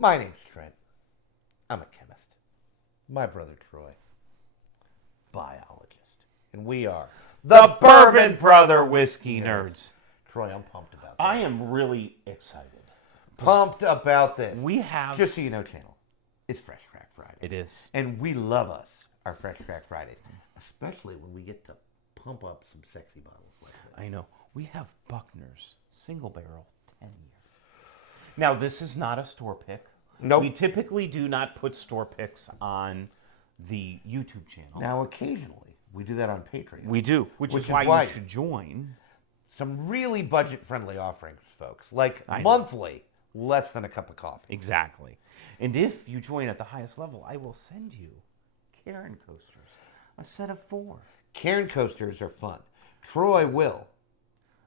My name's Trent. I'm a chemist. My brother Troy, biologist. And we are The Bourbon Brother Whiskey Nerds. Troy, I'm pumped about this. I am really excited. Pumped about this. We have... Just so you know, channel, it's Fresh Crack Friday. It is. And we love us, our Fresh Crack Fridays. Especially when we get to pump up some sexy bottles like this. I know. We have Buckner's single barrel 10 year. Now, this is not a store pick. Nope. We typically do not put store picks on the YouTube channel. Now, occasionally, we do that on Patreon. We do, which is why you should join. Some really budget-friendly offerings, folks. Like monthly, less than a cup of coffee. Exactly. And if you join at the highest level, I will send you Karen coasters, a set of 4. Karen coasters are fun. Troy will,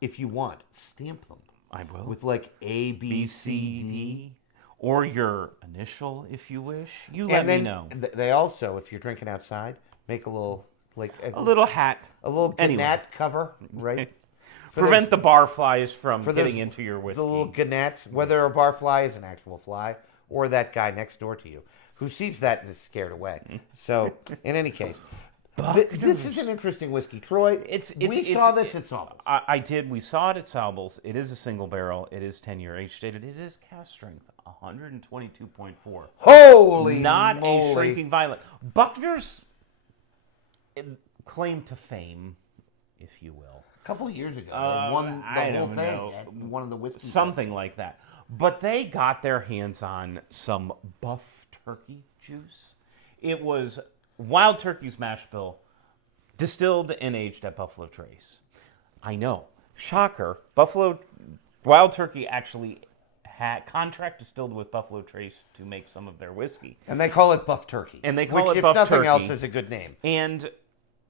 if you want, stamp them. I will. With like A, B, C, D. Or your initial, if you wish. You And let then me know. They also, if you're drinking outside, make a little, like... A little hat. A little Anyway. gnat cover, right? Prevent the barflies from getting into your whiskey. The little gnats, whether a barfly is an actual fly, or that guy next door to you, who sees that and is scared away. So, in any case... This is an interesting whiskey, Troy. We saw this at Saubles. I did. We saw it at Saubles. It is a single barrel. It is 10-year age stated. It is cast strength, 122.4. Holy Not moly. a shrinking violet. Buckner's claim to fame, if you will. A couple of years ago, they won the whole thing at one of the whiskey. Something like that. But they got their hands on some buff turkey juice. It was Wild Turkey's mashbill, distilled and aged at Buffalo Trace. I know, shocker. Wild Turkey actually had contract distilled with Buffalo Trace to make some of their whiskey, and they call it Buff Turkey. Which, if nothing else, is a good name. And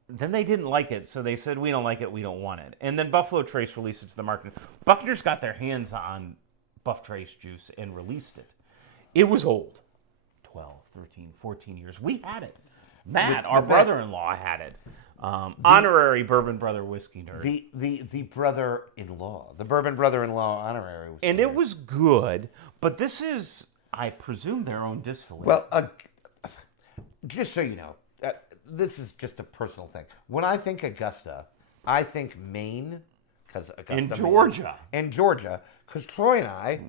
then they didn't like it, so they said, "We don't like it. We don't want it." And then Buffalo Trace released it to the market. Buckner's got their hands on Buff Trace juice and released it. It was old, 12, 13, 14 years. We had it. Matt, our brother-in-law, had it. Honorary Bourbon Brother Whiskey Nerd. The brother-in-law. The Bourbon Brother-in-law honorary whiskey And nerd. it was good, but this is, I presume, their own distillate. Well, just so you know, this is just a personal thing. When I think Augusta, I think Maine, because Augusta, in Georgia. And Georgia, because Troy and I,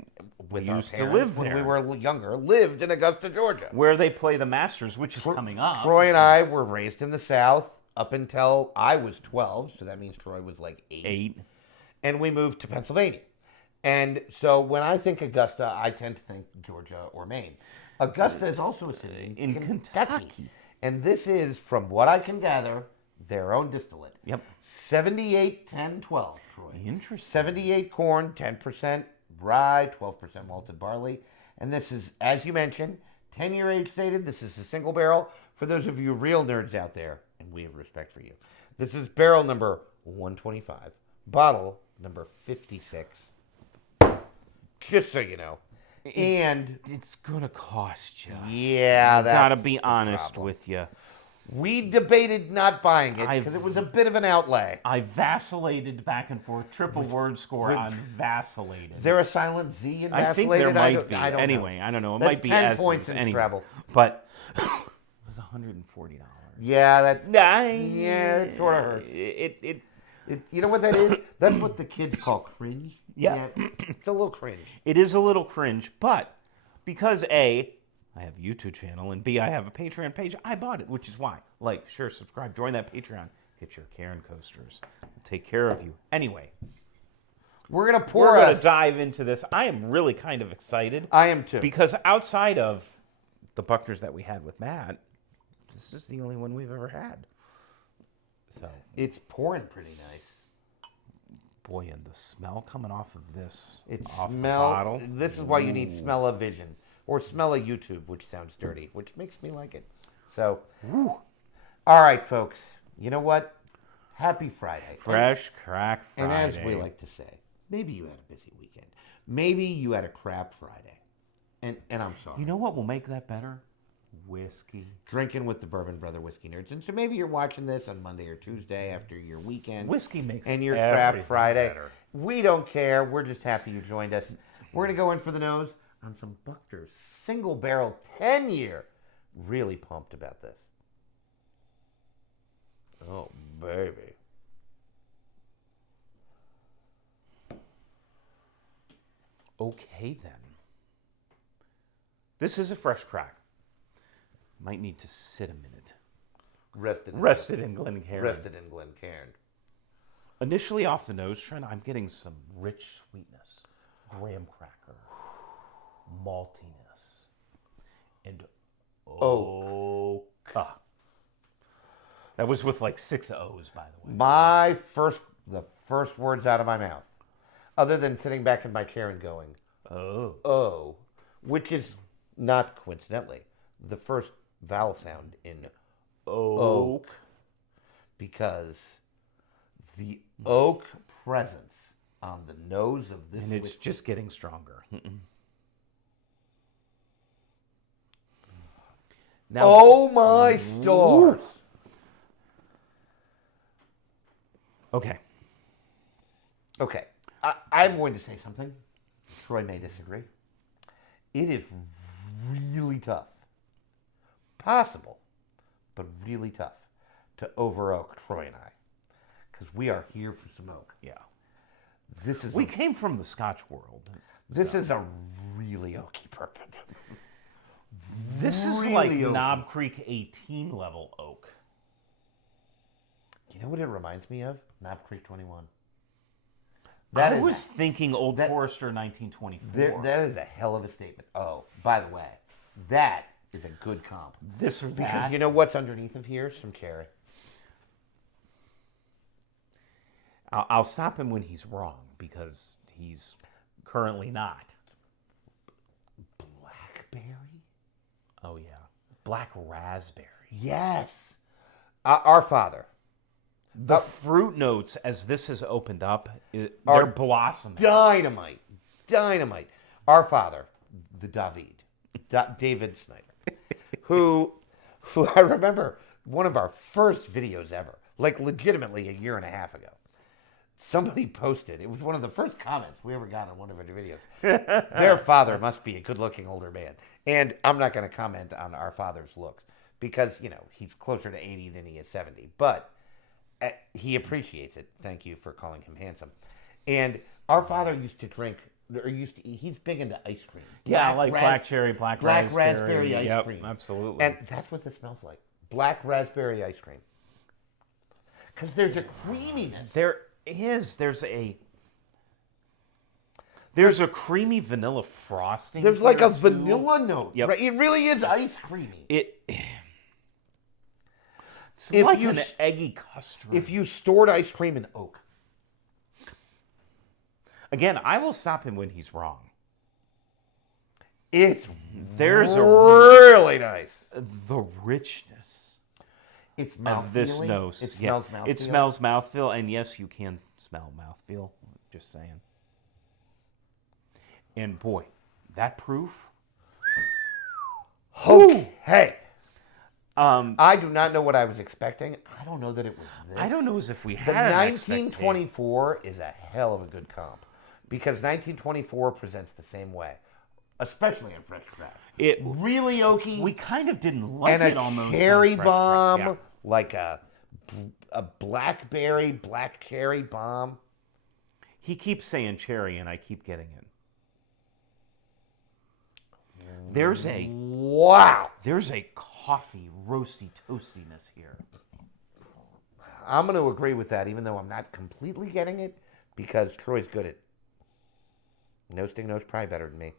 with our used to parents, live when there. we were younger, lived in Augusta, Georgia. Where they play the Masters, which is coming up. Troy and I were raised in the South up until I was 12, so that means Troy was like 8. And we moved to Pennsylvania. And so when I think Augusta, I tend to think Georgia or Maine. Augusta is also a city in Kentucky. And this is, from what I can gather, their own distillate. Yep. 78, 10, 12, Troy. Interesting. 78 corn, 10% rye, 12% malted barley. And this is, as you mentioned, 10-year age stated. This is a single barrel. For those of you real nerds out there, and we have respect for you, this is barrel number 125, bottle number 56. Just so you know. And it's going to cost you. Yeah, that's gotta be honest with you. We debated not buying it because it was a bit of an outlay. I vacillated back and forth, triple word score on vacillated. Is there a silent Z in vacillated? I think there might be. I don't anyway, know. I don't know. It That's might be 10 S's points in anyway. Scrabble. But it was $140. Yeah, that it sort of hurts. You know what that is? That's what the kids call cringe. Yeah. It's a little cringe. It is a little cringe, but because A, I have a YouTube channel, and B, I have a Patreon page, I bought it, which is why. Like, share, subscribe, join that Patreon, get your Karen coasters, take care of you. Anyway, we're going to dive into this. I am really kind of excited. I am too. Because outside of the Buckners that we had with Matt, this is the only one we've ever had. So it's pouring pretty nice. Boy, and the smell coming off of this, the bottle. This is why you need smell-o-vision, or smell-o-YouTube, which sounds dirty, which makes me like it. So, all right, folks. You know what? Happy Friday. Fresh Crack Friday. And as we like to say, maybe you had a busy weekend. Maybe you had a crap Friday. And I'm sorry. You know what will make that better? Whiskey. Drinking with the Bourbon Brother Whiskey Nerds. And so maybe you're watching this on Monday or Tuesday after your weekend. Whiskey makes and your crap Friday. Better. We don't care. We're just happy you joined us. We're going to go in for the nose. on some Buckner single barrel 10-year. Really pumped about this. Oh, baby. Okay, then. This is a fresh crack. Might need to sit a minute. Rested in Glencairn. Rested in Glencairn. Initially off the nose, Trent, I'm getting some rich sweetness. Graham cracker. Maltiness. And oak. That was with like 6 O's, by the way. The first words out of my mouth, other than sitting back in my chair and going, oh, which is not coincidentally the first vowel sound in oak, because the oak presence on the nose of this, and it's just getting stronger. Now, oh my stars! Okay. Okay, I'm going to say something. Troy may disagree. It is really tough, possible, but really tough to over oak Troy and I, because we are here for some oak. Yeah. We came from the Scotch world. This is a really oaky bourbon. This is really like oaky. Knob Creek 18 level oak. You know what it reminds me of? Knob Creek 21. I was thinking Old Forester 1924. That is a hell of a statement. Oh, by the way, that is a good comp. This or Because that. you know what's underneath of here? Some cherry. I'll stop him when he's wrong, because he's currently not. Blackberry? Oh, yeah. Black raspberry. Yes. Our Father. The fruit notes, as this has opened up, they're blossoming. Dynamite. Dynamite. Our Father, the David Snyder, who I remember one of our first videos ever, like legitimately a year and a half ago. Somebody posted, it was one of the first comments we ever got on one of our videos. Their father must be a good-looking older man. And I'm not going to comment on our father's looks because, you know, he's closer to 80 than he is 70. But he appreciates it. Thank you for calling him handsome. And our father used to drink, or used to eat, he's big into ice cream. Black cherry, black raspberry ice yep, cream. Absolutely. And that's what this smells like. Black raspberry ice cream. Because there's a creaminess. There's a creamy vanilla frosting. There's like a too. vanilla note. Yep. Right? It really is ice creamy. It's like an eggy custard. If you stored ice cream in oak. Again, I will stop him when he's wrong. It's There's really nice. The richness It's of this mouthfeely. nose. It smells mouthfeel. It smells mouthfeel, and yes, you can smell mouthfeel. Just saying. And boy, that proof. Okay. Um, I do not know what I was expecting. I don't know that it was this. I don't know as if we The had an 1924 is a hell of a good comp because 1924 presents the same way, especially in fresh crack. It really oaky. We kind of didn't like and it a almost. cherry on Fresh Crack, bomb, yeah. like a blackberry, black cherry bomb. He keeps saying cherry, and I keep getting it. There's a coffee roasty toastiness here. I'm going to agree with that, even though I'm not completely getting it, because Troy's good at noasting nose probably better than me.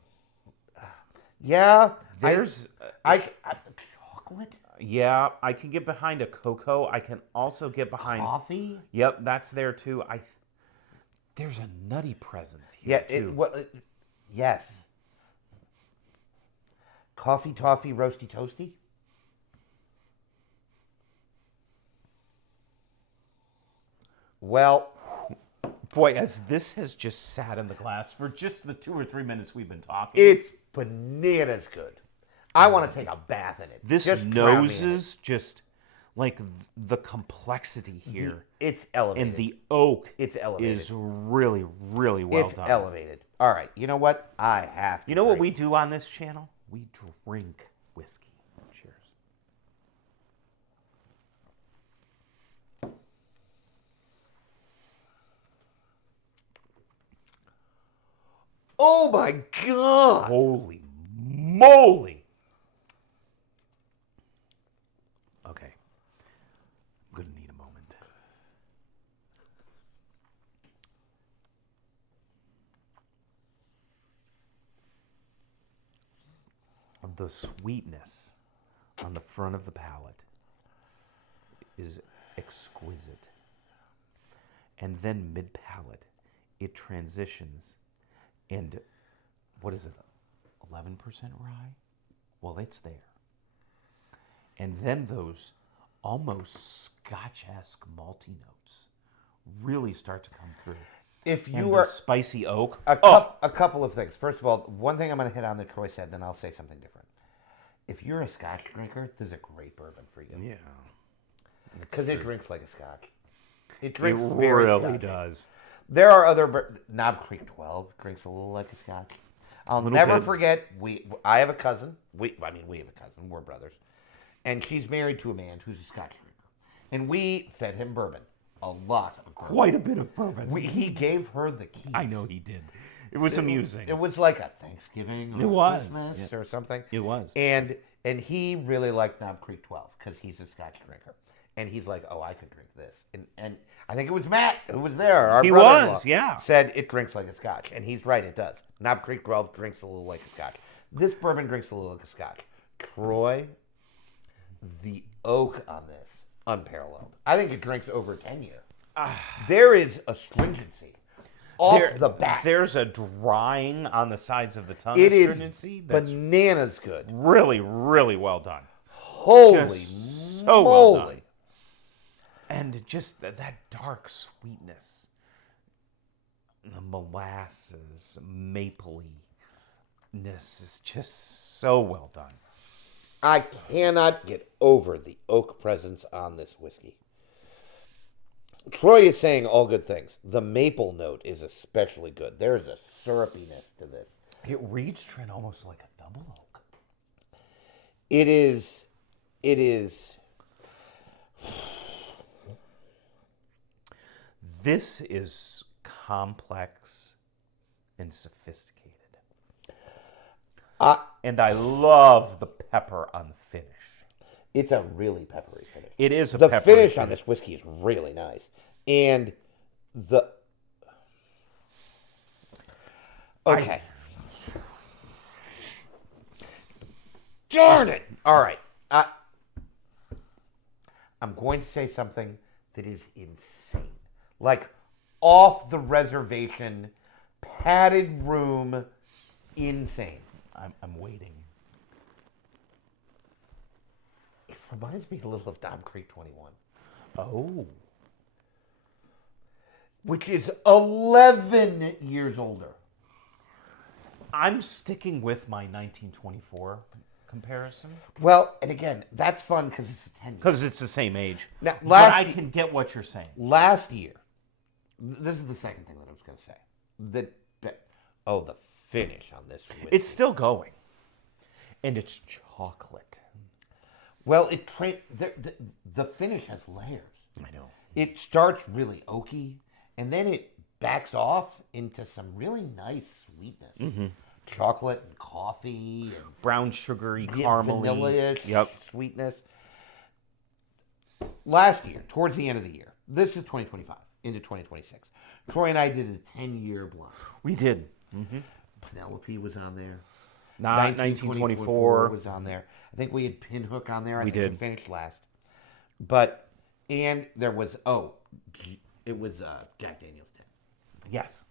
Yeah, There's chocolate, yeah, I can get behind a cocoa. I can also get behind coffee. Yep, that's there too. There's a nutty presence here too. Yes. Coffee, toffee, roasty, toasty. Well, boy, as this has just sat in the glass for just the 2 or 3 minutes we've been talking, it's bananas good. I want to take a bath in it. this Just drown me in noses just like the complexity here. It's elevated. And the oak It's elevated. is really, really well It's done. elevated. All right, you know what? I have to. You know what we drink. do on this channel? We drink whiskey. Cheers. Oh my God! Holy moly! Okay. I'm going to need a moment. The sweetness on the front of the palate is exquisite. And then mid-palate, it transitions. And what is it? 11% rye? Well, it's there. And then those almost Scotch-esque malty notes really start to come through. If And you the were spicy oak. a couple of things. First of all, one thing I'm going to hit on that Troy said, then I'll say something different. If you're a Scotch drinker, this is a great bourbon for you. Yeah. Because it drinks like a Scotch. It It drinks very really Scotchy. does. There are other Knob Creek 12 drinks a little like a Scotch. I'll never bit. forget. I have a cousin. We have a cousin. We're brothers, and she's married to a man who's a Scotch drinker, and we fed him bourbon, a lot of bourbon. Quite a bit of bourbon. He gave her the keys. I know he did. It was amusing. It was like a Thanksgiving or It was, Christmas or something. It was. And he really liked Knob Creek 12 because he's a Scotch drinker. And he's like, oh, I could drink this. And I think it was Matt who was there. Our He brother-in-law, was, yeah. Said it drinks like a Scotch. And he's right, it does. Knob Creek 12 drinks a little like a Scotch. This bourbon drinks a little like a Scotch. Troy, the oak on this, unparalleled. I think it drinks over 10 year. There is astringency off the bat. There's a drying on the sides of the tongue. It is astringency that's bananas good. really, really well done. Holy So moly. well done. And just that dark sweetness, the molasses, mapley-ness is just so well done. I cannot get over the oak presence on this whiskey. Troy is saying all good things. The maple note is especially good. There's a syrupiness to this. It reads, Trent, almost like a double oak. It is. This is complex and sophisticated. And I love the pepper on the finish. It's a really peppery finish. It is a The peppery finish on this whiskey is really nice. And the... Okay. Darn it! All right. I'm going to say something that is insane. Like, off the reservation, padded room, insane. I'm waiting. It reminds me a little of Knob Creek 21. Oh. Which is 11 years older. I'm sticking with my 1924 comparison. Well, and again, that's fun because it's a 10 year. Because it's the same age. Now, but I can get what you're saying. Last year, this is the second thing that I was going to say. The finish on this whiskey. It's still going. And it's chocolate. Well, the finish has layers. I know. It starts really oaky, and then it backs off into some really nice sweetness. Mm-hmm. Chocolate and coffee and Brown sugary, caramely. vanilla sweetness. Last year, towards the end of the year, this is 2025 into 2026. Troy and I did a 10-year blind. We did. Mm-hmm. Penelope was on there. Not 1924 was on there. I think we had Pinhook on there. I We think did. we finished last. And there was it was Jack Daniel's 10. Yes.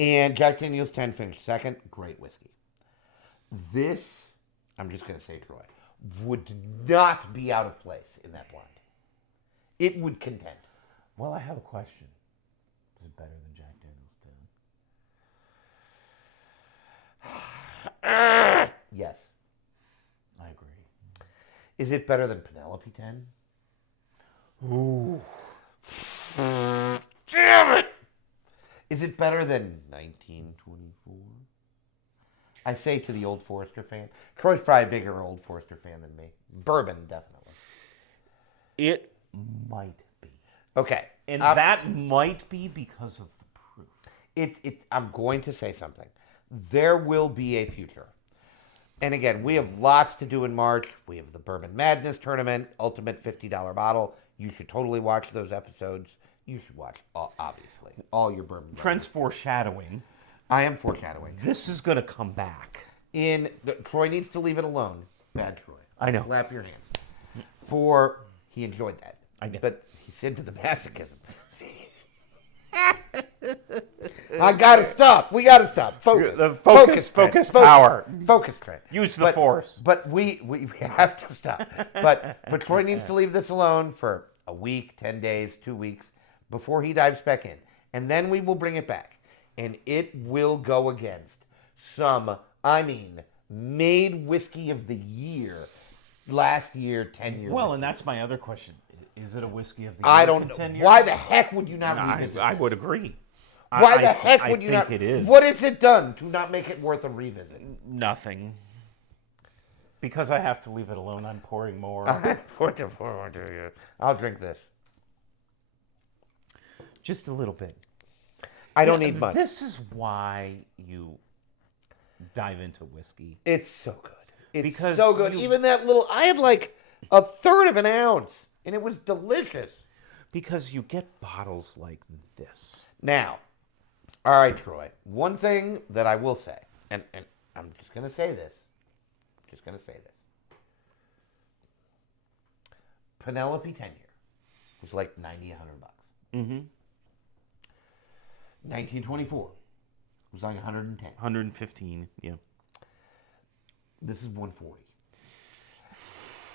And Jack Daniel's 10 finished second. Great whiskey. This, I'm just going to say, Troy, would not be out of place in that blind. It would contend. Well, I have a question. Is it better than Jack Daniel's 10? Yes. I agree. Is it better than Penelope 10? Ooh. Damn it! Is it better than 1924? I say to the Old Forester fan. Troy's probably a bigger Old Forester fan than me. Bourbon, definitely. It might be. Okay. And that might be because of the proof. I'm going to say something. There will be a future. And again, we have lots to do in March. We have the Bourbon Madness Tournament, Ultimate $50 bottle. You should totally watch those episodes. You should watch, obviously, all your bourbon. Trent's foreshadowing. I am foreshadowing. This is going to come back. Troy needs to leave it alone. Bad Troy. I know. Slap your hands. He enjoyed that. I know. But he's into the masochism. I gotta stop. We gotta stop. Focus power. Focus, Trent. Use the force. But we have to stop. But Troy needs to leave this alone for a week, 10 days, 2 weeks before he dives back in. And then we will bring it back. And it will go against made whiskey of the year last year, 10 years. Well, and that's my other question. Is it a whiskey of the year? I don't know. Why the heck would you not revisit I would agree. Why the heck would you not? I think it is. What has it done to not make it worth a revisit? Nothing. Because I have to leave it alone, I'm pouring more. I'll drink this. Just a little bit. I don't need much. This is why you dive into whiskey. It's so good. Because so good. Even that little, I had like a third of an ounce, and it was delicious. Because you get bottles like this. Now, all right, Troy. One thing that I will say, and I'm just going to say this. Penelope 10-year was like 90, $100. Mm-hmm. 1924 was like 110. 115, yeah. This is 140.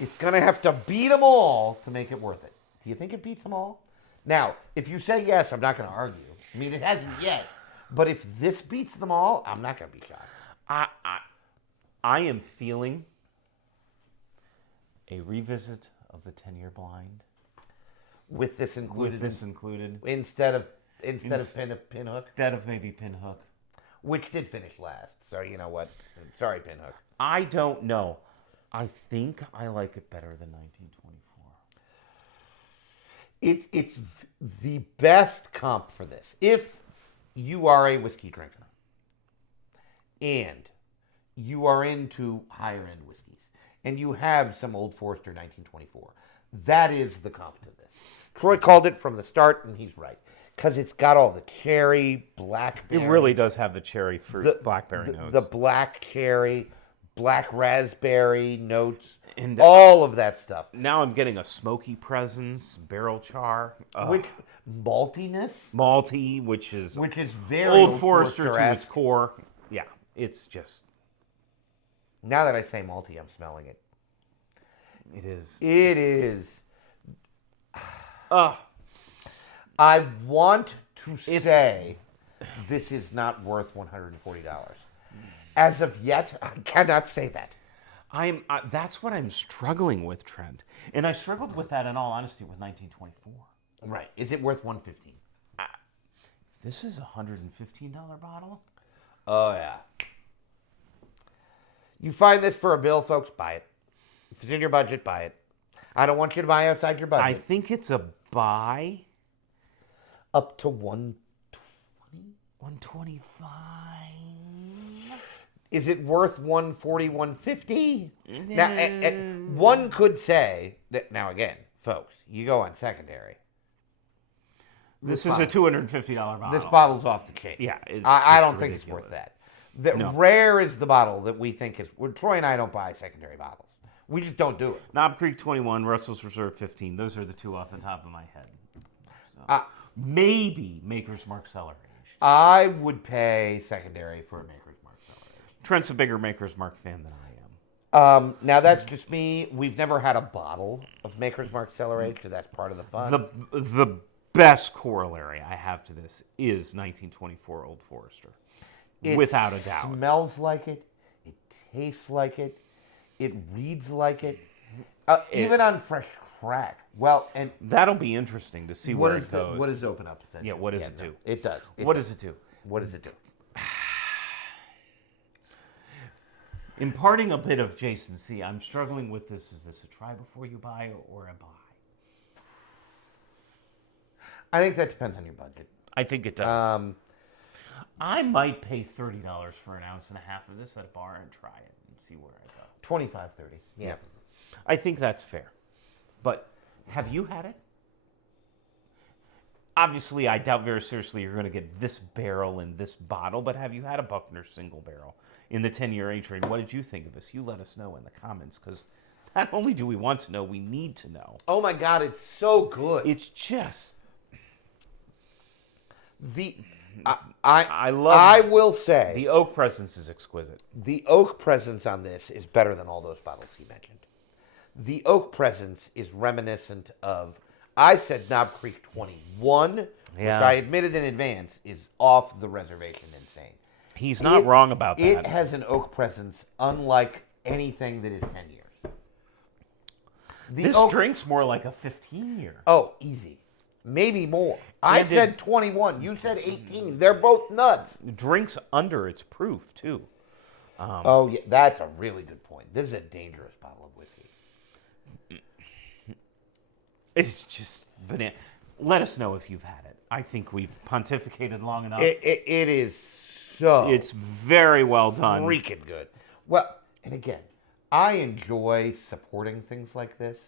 It's going to have to beat them all to make it worth it. Do you think it beats them all? Now, if you say yes, I'm not going to argue. I mean, it hasn't yet. But if this beats them all, I'm not going to be shocked. I am feeling a revisit of the 10-year blind. With this included? With this included. Instead of Pinhook? Instead of maybe Pinhook. Which did finish last. So, you know what? Sorry, Pinhook. I don't know. I think I like it better than 1924. It's the best comp for this. If you are a whiskey drinker and you are into higher end whiskeys and you have some Old Forester 1924, that is the comp to this. Troy called it from the start, and he's right. Because it's got all the cherry, blackberry. It really does have the cherry fruit, blackberry notes. The black cherry, black raspberry notes, and all of that stuff. Now I'm getting a smoky presence, barrel char. Which, maltiness? Malty, which is very Old Forester to its core. Yeah, it's just... Now that I say malty, I'm smelling it. It is. It is. I want to say this is not worth $140. As of yet, I cannot say that. That's what I'm struggling with, Trent. And I struggled with that, in all honesty, with 1924. Right. Is it worth $115? This is a $115 bottle? Oh, yeah. You find this for a bill, folks, buy it. If it's in your budget, buy it. I don't want you to buy outside your budget. I think it's a buy. Up to 120? 125. Is it worth 140, 150? Now, one could say that, now again, folks, you go on secondary. This is a $250 bottle. This bottle's off the chain. Yeah. I don't think it's worth that. Rare is the bottle that we think is... Troy and I don't buy secondary bottles. We just don't do it. Knob Creek 21, Russell's Reserve 15. Those are the two off the top of my head. So, maybe Maker's Mark Cellar Aged. I would pay secondary for a Maker's Mark Cellar Aged. Trent's a bigger Maker's Mark fan than I am. Now, that's just me. We've never had a bottle of Maker's Mark Cellar Aged, so that's part of the fun. The best corollary I have to this is 1924 Old Forester. Without a doubt. It smells like it. It tastes like it. It reads like it. Even on fresh crack. Well, and That'll be interesting to see where it goes. what does open up? Yeah, what does it do? It does. What does it do? What does it do? Imparting a bit of Jason C. I'm struggling with this. Is this a try before you buy or a buy? I think that depends on your budget. I think it does. I might pay $30 for an ounce and a half of this at a bar and try it and see where I go. 25, 30. Yeah. I think that's fair. But have you had it? Obviously, I doubt very seriously you're going to get this barrel in this bottle, but have you had a Buckner single barrel in the 10-year age range? What did you think of this? You let us know in the comments, because not only do we want to know, we need to know. Oh my God, it's so good. It's just... I will say the oak presence is exquisite. the oak presence on this is better than all those bottles he mentioned. The oak presence is reminiscent of, I said Knob Creek 21, which I admitted in advance is off the reservation insane. He's not wrong about that. It has an oak presence unlike anything that is 10 years. This drink's more like a 15-year. Oh, easy. Maybe more. I said 21. You said 18. They're both nuts. Drink's under its proof, too. Oh, yeah. That's a really good point. This is a dangerous bottle of whiskey. It's just banana. Let us know if you've had it. I think we've pontificated long enough. It is so... It's very well done. Freaking good. Well, and again, I enjoy supporting things like this.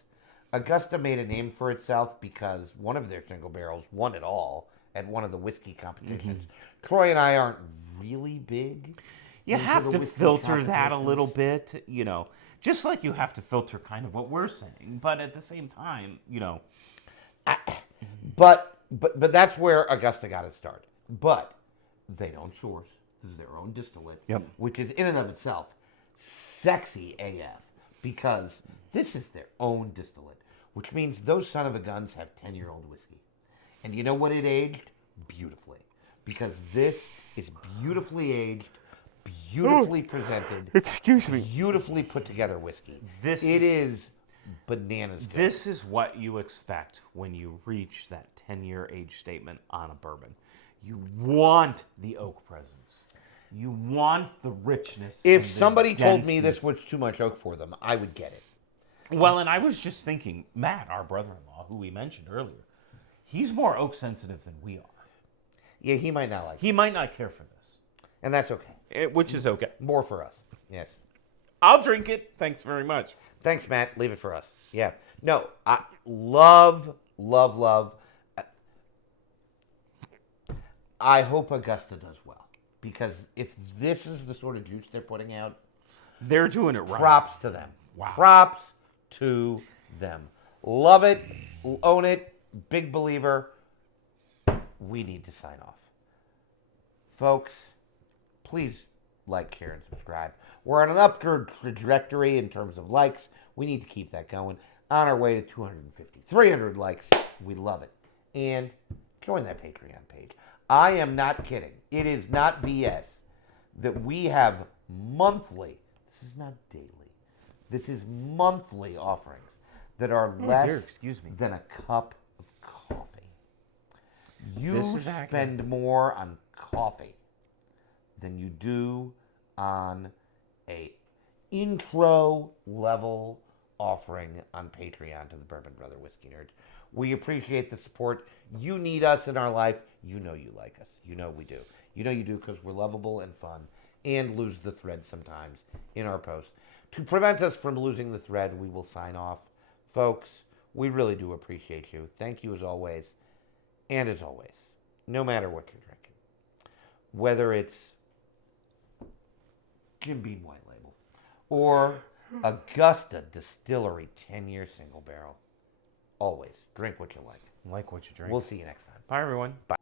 Augusta made a name for itself because one of their single barrels won it all at one of the whiskey competitions. Troy and I aren't really big. You have to filter that a little bit, you know, just like you have to filter kind of what we're saying. But at the same time, you know. But that's where Augusta got its start. But they don't source. This is their own distillate, which is in and of itself sexy AF because this is their own distillate, which means those son of a guns have 10-year-old whiskey. And you know what it aged? Beautifully. Because this is beautifully aged, beautifully presented, beautifully put together whiskey. It is bananas good. This is what you expect when you reach that 10-year age statement on a bourbon. You want the oak presence. You want the richness. If somebody told me this was too much oak for them, I would get it. Well, and I was just thinking, Matt, our brother-in-law, who we mentioned earlier, he's more oak sensitive than we are. Yeah, he might not like it. He might not care for this. And that's okay. Which is okay. More for us. Yes. I'll drink it. Thanks very much. Thanks, Matt. Leave it for us. Yeah. No, I love. I hope Augusta does well. Because if this is the sort of juice they're putting out, they're doing it right. Props to them. Wow. Props to them. Love it. Own it. Big believer. We need to sign off. Folks, please like, share, and subscribe. We're on an upward trajectory in terms of likes. We need to keep that going. On our way to 250, 300 likes. We love it. And join that Patreon page. I am not kidding. It is not BS that we have monthly, this is not daily, this is monthly offerings that are less than a cup of coffee. You spend more on coffee than you do on a intro level offering on Patreon to the Bourbon Brother Whiskey Nerds. We appreciate the support. You need us in our life. You know you like us. You know we do. You know you do because we're lovable and fun and lose the thread sometimes in our posts. To prevent us from losing the thread, we will sign off. Folks, we really do appreciate you. Thank you as always. And as always, no matter what you're drinking, whether it's Jim Beam White Label or Augusta Distillery 10-year single barrel, always drink what you like. Like what you drink. We'll see you next time. Bye, everyone. Bye.